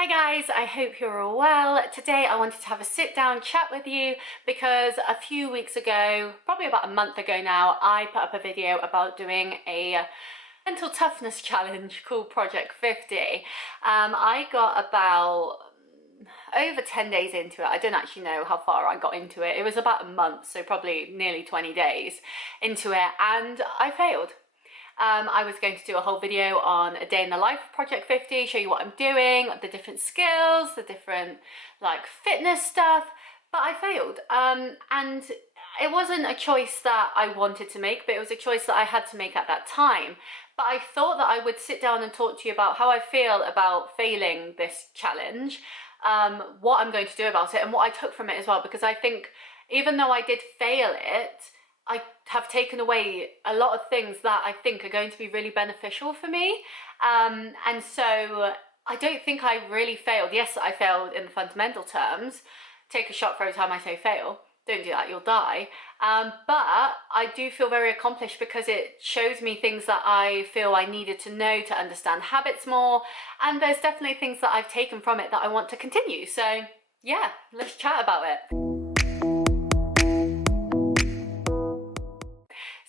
Hi guys, I hope you're all well. Today I wanted to have a sit down chat with you because a few weeks ago, probably about a month ago now, I put up a video about doing a mental toughness challenge called Project 50. I got about over 10 days into it. I don't actually know how far I got into it. It was about a month, so probably nearly 20 days into it, and I failed. I was going to do a whole video on a day in the life of Project 50, show you what I'm doing, the different skills, the different like fitness stuff, but I failed. And it wasn't a choice that I wanted to make, but it was a choice that I had to make at that time. But I thought that I would sit down and talk to you about how I feel about failing this challenge, what I'm going to do about it, and what I took from it as well, because I think even though I did fail it, I have taken away a lot of things that I think are going to be really beneficial for me. And so I don't think I really failed. Yes, I failed in the fundamental terms. Take a shot for every time I say fail. Don't do that, you'll die. But I do feel very accomplished because it shows me things that I feel I needed to know to understand habits more. And there's definitely things that I've taken from it that I want to continue. So yeah, let's chat about it.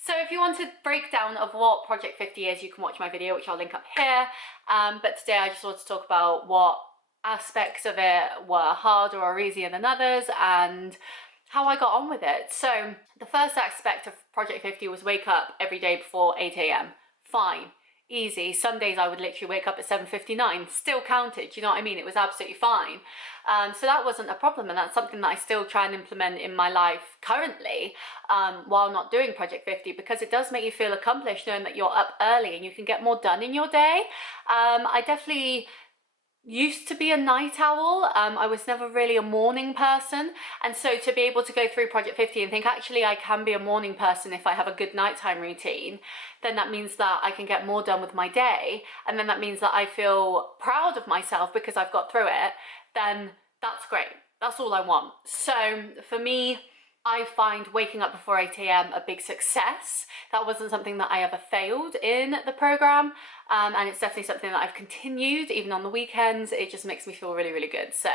So if you want a breakdown of what Project 50 is, you can watch my video, which I'll link up here. But today I just wanted to talk about what aspects of it were harder or easier than others and how I got on with it. So the first aspect of Project 50 was wake up every day before 8 a.m. Fine. Easy. Some days I would literally wake up at 7:59, still counted, you know what I mean? It was absolutely fine. So that wasn't a problem, and that's something that I still try and implement in my life currently, while not doing Project 50, because it does make you feel accomplished knowing that you're up early and you can get more done in your day. I definitely used to be a night owl. I was never really a morning person, and so to be able to go through Project 50 and think actually I can be a morning person if I have a good nighttime routine, then that means that I can get more done with my day, and then that means that I feel proud of myself because I've got through it. Then that's great. That's all I want. So for me, I find waking up before 8 a.m. a big success. That wasn't something that I ever failed in the program, and it's definitely something that I've continued even on the weekends. It just makes me feel really, really good. So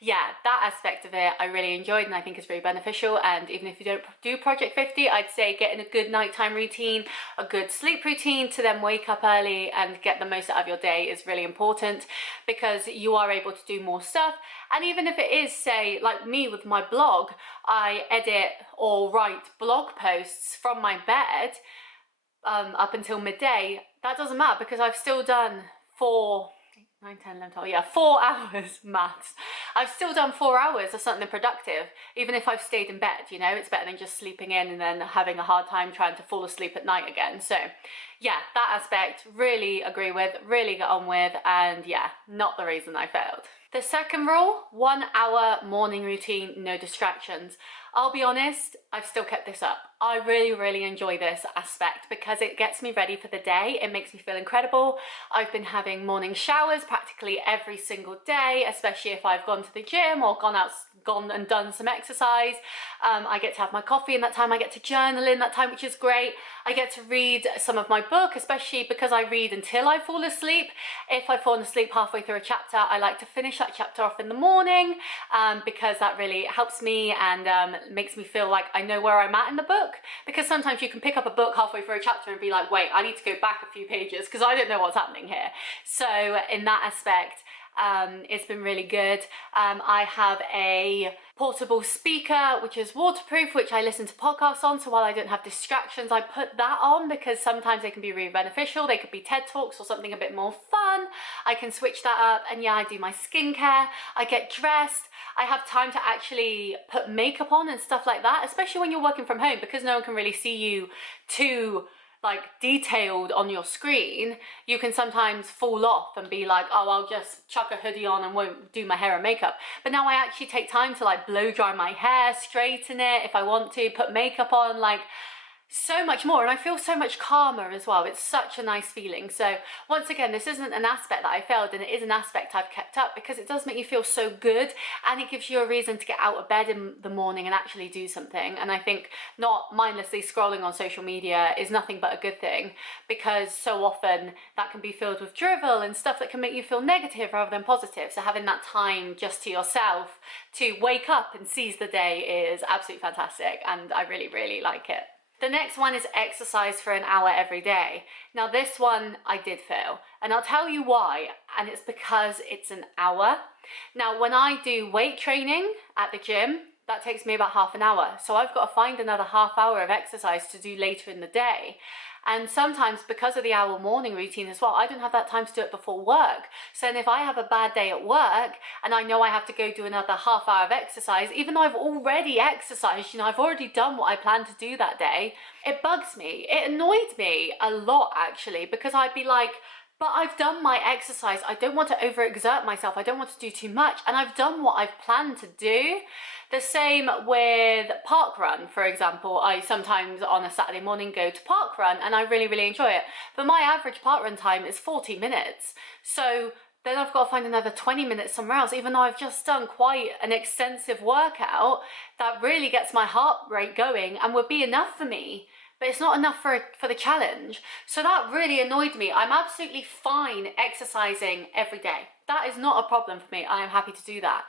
yeah, that aspect of it I really enjoyed and I think is really beneficial. And even if you don't do Project 50, I'd say getting a good nighttime routine, a good sleep routine to then wake up early and get the most out of your day is really important, because you are able to do more stuff. And even if it is, say, like me with my blog, I edit or write blog posts from my bed up until midday, that doesn't matter because I've still done 4 hours maths. I've still done 4 hours of something productive, even if I've stayed in bed, you know, it's better than just sleeping in and then having a hard time trying to fall asleep at night again. So yeah, that aspect really agree with, really get on with, and yeah, not the reason I failed. The second rule, 1 hour morning routine, no distractions. I'll be honest, I've still kept this up. I really, really enjoy this aspect because it gets me ready for the day. It makes me feel incredible. I've been having morning showers practically every single day, especially if I've gone to the gym or gone and done some exercise. I get to have my coffee in that time. I get to journal in that time, which is great. I get to read some of my book, especially because I read until I fall asleep. If I've fallen asleep halfway through a chapter, I like to finish that chapter off in the morning, because that really helps me and makes me feel like I know where I'm at in the book. Because sometimes you can pick up a book halfway through a chapter and be like, wait, I need to go back a few pages because I don't know what's happening here. So in that aspect, it's been really good. I have a portable speaker which is waterproof, which I listen to podcasts on, so while I don't have distractions I put that on because sometimes they can be really beneficial. They could be TED Talks or something a bit more fun. I can switch that up, and yeah, I do my skincare, I get dressed, I have time to actually put makeup on and stuff like that, especially when you're working from home because no one can really see you too like detailed on your screen. You can sometimes fall off and be like, oh, I'll just chuck a hoodie on and won't do my hair and makeup. But now I actually take time to like blow dry my hair, straighten it if I want to, put makeup on, like so much more, and I feel so much calmer as well. It's such a nice feeling. So once again, this isn't an aspect that I failed, and it is an aspect I've kept up because it does make you feel so good, and it gives you a reason to get out of bed in the morning and actually do something. And I think not mindlessly scrolling on social media is nothing but a good thing, because so often that can be filled with drivel and stuff that can make you feel negative rather than positive. So having that time just to yourself to wake up and seize the day is absolutely fantastic, and I really, really like it. The next one is exercise for an hour every day. Now this one I did fail, and I'll tell you why, and it's because it's an hour. Now when I do weight training at the gym, that takes me about half an hour. So I've got to find another half hour of exercise to do later in the day. And sometimes because of the hour morning routine as well, I don't have that time to do it before work. So then if I have a bad day at work and I know I have to go do another half hour of exercise, even though I've already exercised, you know, I've already done what I planned to do that day, it bugs me. It annoyed me a lot actually, because I'd be like, but I've done my exercise. I don't want to overexert myself. I don't want to do too much. And I've done what I've planned to do. The same with park run, for example. I sometimes on a Saturday morning go to park run and I really, really enjoy it. But my average park run time is 40 minutes. So then I've got to find another 20 minutes somewhere else, even though I've just done quite an extensive workout that really gets my heart rate going and would be enough for me. But it's not enough for the challenge. So that really annoyed me. I'm absolutely fine exercising every day. That is not a problem for me. I am happy to do that.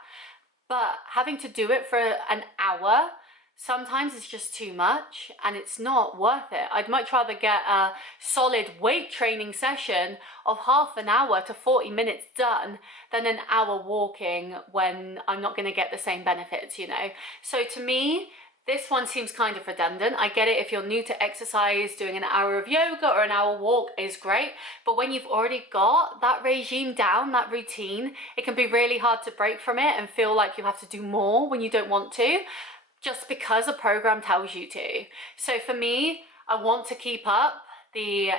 But having to do it for an hour, sometimes it's just too much and it's not worth it. I'd much rather get a solid weight training session of half an hour to 40 minutes done than an hour walking when I'm not going to get the same benefits, you know. So to me, this one seems kind of redundant. I get it if you're new to exercise, doing an hour of yoga or an hour walk is great. But when you've already got that regime down, that routine, it can be really hard to break from it and feel like you have to do more when you don't want to, just because a program tells you to. So for me, I want to keep up the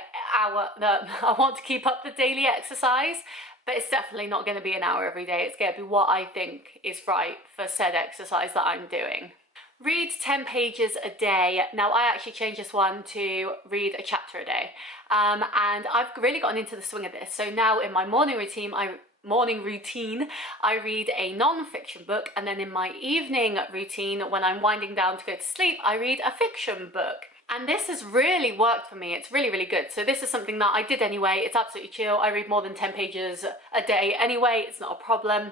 daily exercise, but it's definitely not going to be an hour every day. It's going to be what I think is right for said exercise that I'm doing. Read 10 pages a day. Now I actually changed this one to read a chapter a day, and I've really gotten into the swing of this. So now in my morning routine I read a non-fiction book, and then in my evening routine when I'm winding down to go to sleep, I read a fiction book. And this has really worked for me. It's really, really good. So this is something that I did anyway. It's absolutely chill. I read more than 10 pages a day anyway. It's not a problem.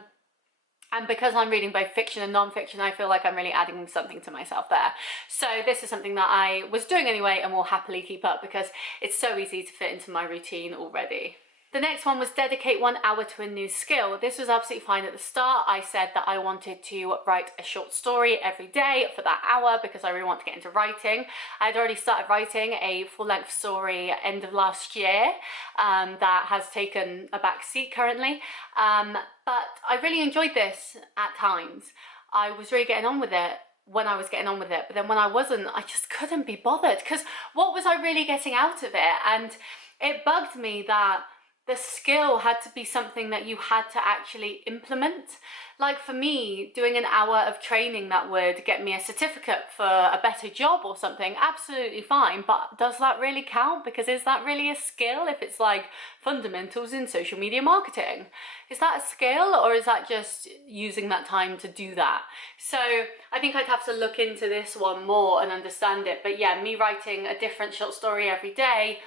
And because I'm reading both fiction and non-fiction, I feel like I'm really adding something to myself there. So this is something that I was doing anyway and will happily keep up because it's so easy to fit into my routine already. The next one was dedicate 1 hour to a new skill. This was absolutely fine at the start. I said that I wanted to write a short story every day for that hour because I really want to get into writing. I had already started writing a full-length story end of last year that has taken a back seat currently. But I really enjoyed this at times. I was really getting on with it when I was getting on with it, but then when I wasn't, I just couldn't be bothered because what was I really getting out of it? And it bugged me that the skill had to be something that you had to actually implement. Like for me, doing an hour of training that would get me a certificate for a better job or something, absolutely fine. But does that really count? Because is that really a skill if it's like fundamentals in social media marketing? Is that a skill or is that just using that time to do that? So I think I'd have to look into this one more and understand it. But yeah, me writing a different short story every day,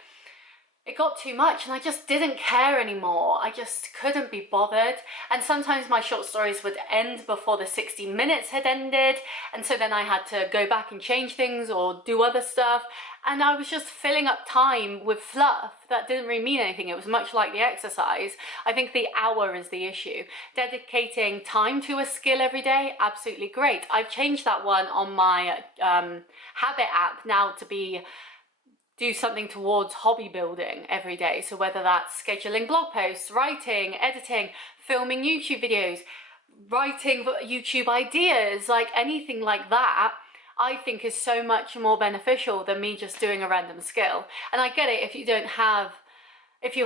it got too much and I just didn't care anymore. I just couldn't be bothered. And sometimes my short stories would end before the 60 minutes had ended. And so then I had to go back and change things or do other stuff. And I was just filling up time with fluff that didn't really mean anything. It was much like the exercise. I think the hour is the issue. Dedicating time to a skill every day, absolutely great. I've changed that one on my Habit app now to be do something towards hobby building every day. So whether that's scheduling blog posts, writing, editing, filming YouTube videos, writing YouTube ideas, like anything like that, I think is so much more beneficial than me just doing a random skill. And I get it if you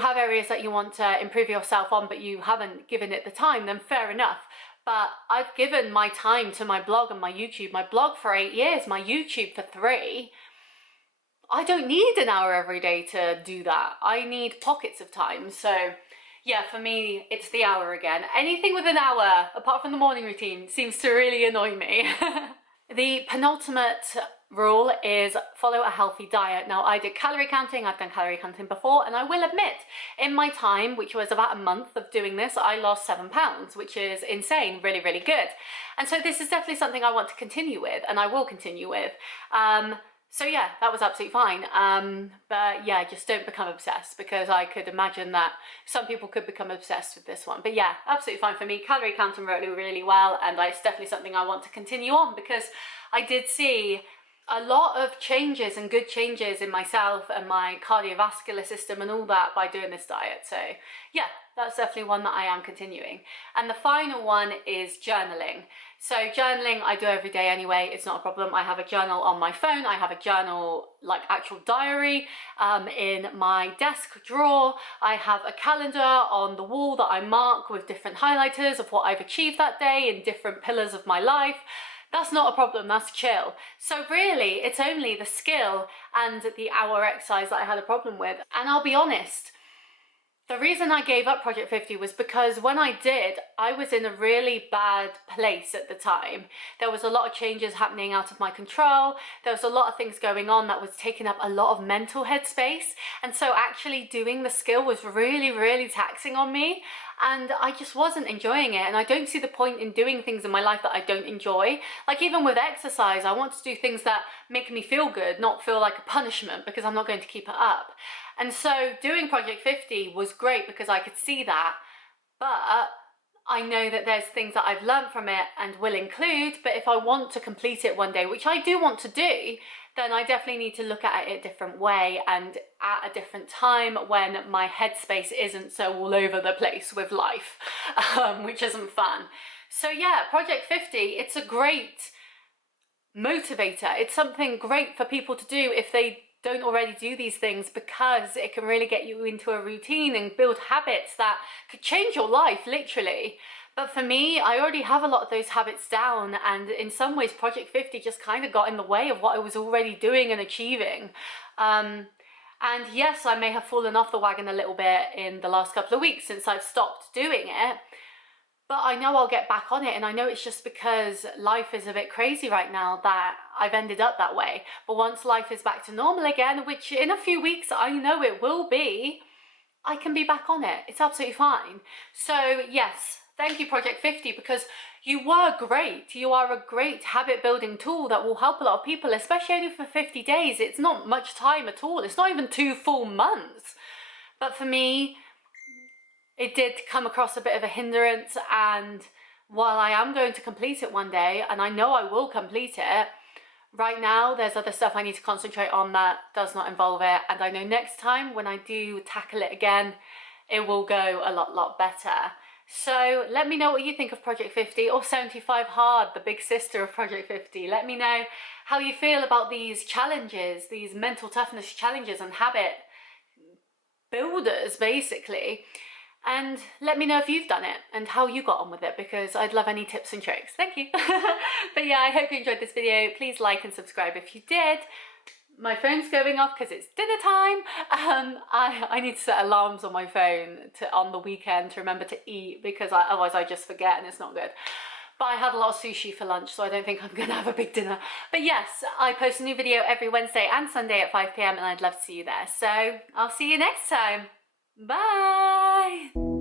have areas that you want to improve yourself on, but you haven't given it the time, then fair enough. But I've given my time to my blog and my YouTube. My blog for 8 years, my YouTube for 3. I don't need an hour every day to do that. I need pockets of time. So yeah, for me, it's the hour again. Anything with an hour, apart from the morning routine, seems to really annoy me. The penultimate rule is follow a healthy diet. Now, I did calorie counting, I've done calorie counting before, and I will admit, in my time, which was about a month of doing this, I lost 7 pounds, which is insane, really, really good. And so this is definitely something I want to continue with, and I will continue with. So yeah, that was absolutely fine. But yeah, just don't become obsessed, because I could imagine that some people could become obsessed with this one. But yeah, absolutely fine for me. Calorie counting really, really well, and it's definitely something I want to continue on, because I did see a lot of changes and good changes in myself and my cardiovascular system and all that by doing this diet. So yeah, that's definitely one that I am continuing. And the final one is journaling. So journaling I do every day anyway, it's not a problem. I have a journal on my phone, I have a journal, like actual diary, in my desk drawer. I have a calendar on the wall that I mark with different highlighters of what I've achieved that day in different pillars of my life. That's not a problem, that's chill. So really, it's only the skill and the hour exercise that I had a problem with. And I'll be honest, the reason I gave up Project 50 was because when I did, I was in a really bad place at the time. There was a lot of changes happening out of my control. There was a lot of things going on that was taking up a lot of mental headspace. And so actually doing the skill was really, really taxing on me. And I just wasn't enjoying it. And I don't see the point in doing things in my life that I don't enjoy. Like even with exercise, I want to do things that make me feel good, not feel like a punishment, because I'm not going to keep it up. And so doing Project 50 was great because I could see that, but I know that there's things that I've learned from it and will include, but if I want to complete it one day, which I do want to do, then I definitely need to look at it a different way and at a different time when my headspace isn't so all over the place with life, which isn't fun. So yeah, Project 50, it's a great motivator. It's something great for people to do if they don't already do these things, because it can really get you into a routine and build habits that could change your life, literally. But for me, I already have a lot of those habits down, and in some ways Project 50 just kind of got in the way of what I was already doing and achieving. And yes, I may have fallen off the wagon a little bit in the last couple of weeks since I've stopped doing it, but I know I'll get back on it, and I know it's just because life is a bit crazy right now that I've ended up that way. But once life is back to normal again, which in a few weeks I know it will be, I can be back on it. It's absolutely fine. So yes, thank you Project 50, because you were great. You are a great habit building tool that will help a lot of people, especially only for 50 days. It's not much time at all. It's not even 2 full months. But for me, it did come across a bit of a hindrance, and while I am going to complete it one day, and I know I will complete it, right now there's other stuff I need to concentrate on that does not involve it, and I know next time when I do tackle it again, it will go a lot better. So let me know what you think of Project 50 or 75 Hard, the big sister of Project 50. Let me know how you feel about these challenges, these mental toughness challenges and habit builders basically. And let me know if you've done it and how you got on with it, because I'd love any tips and tricks. Thank you. But yeah, I hope you enjoyed this video. Please like and subscribe if you did. My phone's going off because it's dinner time. I need to set alarms on my phone on the weekend to remember to eat, because otherwise I just forget and it's not good. But I had a lot of sushi for lunch, so I don't think I'm going to have a big dinner. But yes, I post a new video every Wednesday and Sunday at 5 PM, and I'd love to see you there. So I'll see you next time. Bye!